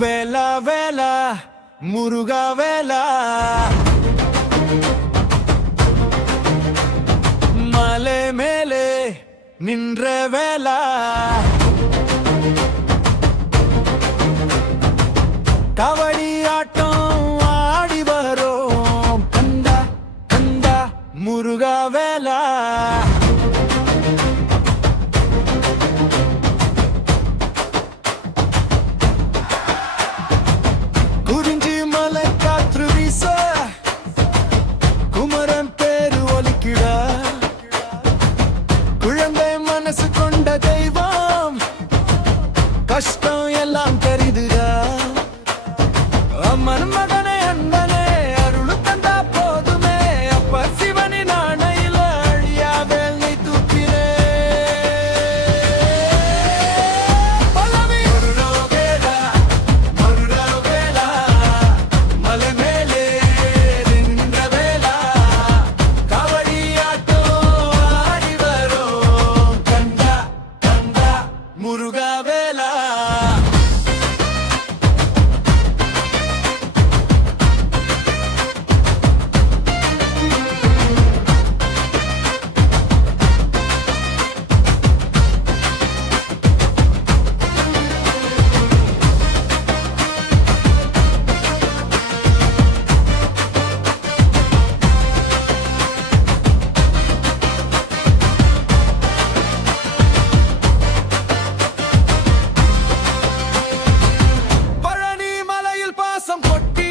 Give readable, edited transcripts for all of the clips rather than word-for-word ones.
வேலா வேலா முருகா வேலா, மலை மேலே நின்ற வேலா, கபடி ஆட்டம் ஆடி வரோம் கந்தா கந்தா முருகா வேலா. மனசு கொண்ட தெய்வம் கஷ்டம் எல்லாம் தெரிதுடா. அம்மன் மகனே அன்பனே அருள் தந்தா போதுமே, அப்ப சிவனின் ஆணையில அழியாவேல் நீ தூக்கிறே. பல்லவி முருகா வேலா முருகா வேலா, மலை மேலே நின்ற வேலா, கபடி ஆட்டம் ஆடி வரோம் கந்தா கந்தா முருகா வேலா. கொட்டி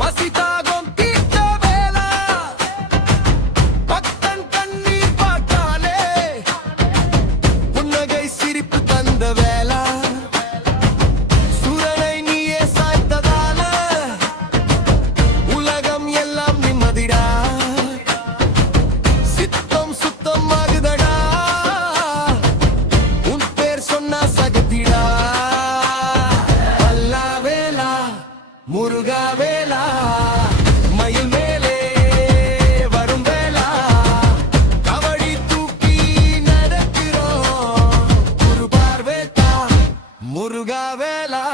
பசி தாகம் தீர்த்த வேலா, பக்தன் கண்ணீர் பார்த்தாலே புன்னகை சிரிப்பு தந்த வேலா, சூரனை நீயே சாய்த்ததால உலகம் எல்லாம் நிம்மதிடா, சித்தம் சுத்தம் ஆகுதடா, உன் பேர் சொன்னா சகத்திடா. முருகா வேலா, மயில் மேலே வரும் வேலா, கபடி தூக்கி நடக்கிறோம் குரு பார்வேத்தா முருகா வேலா.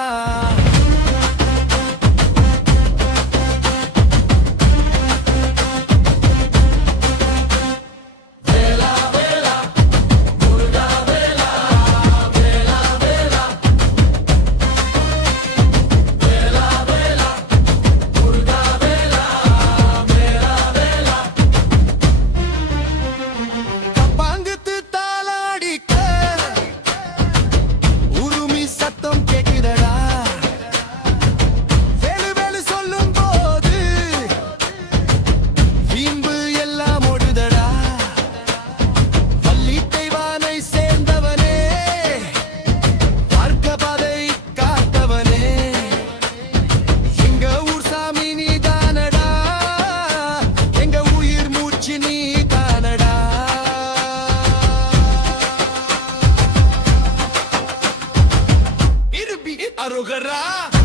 Arugara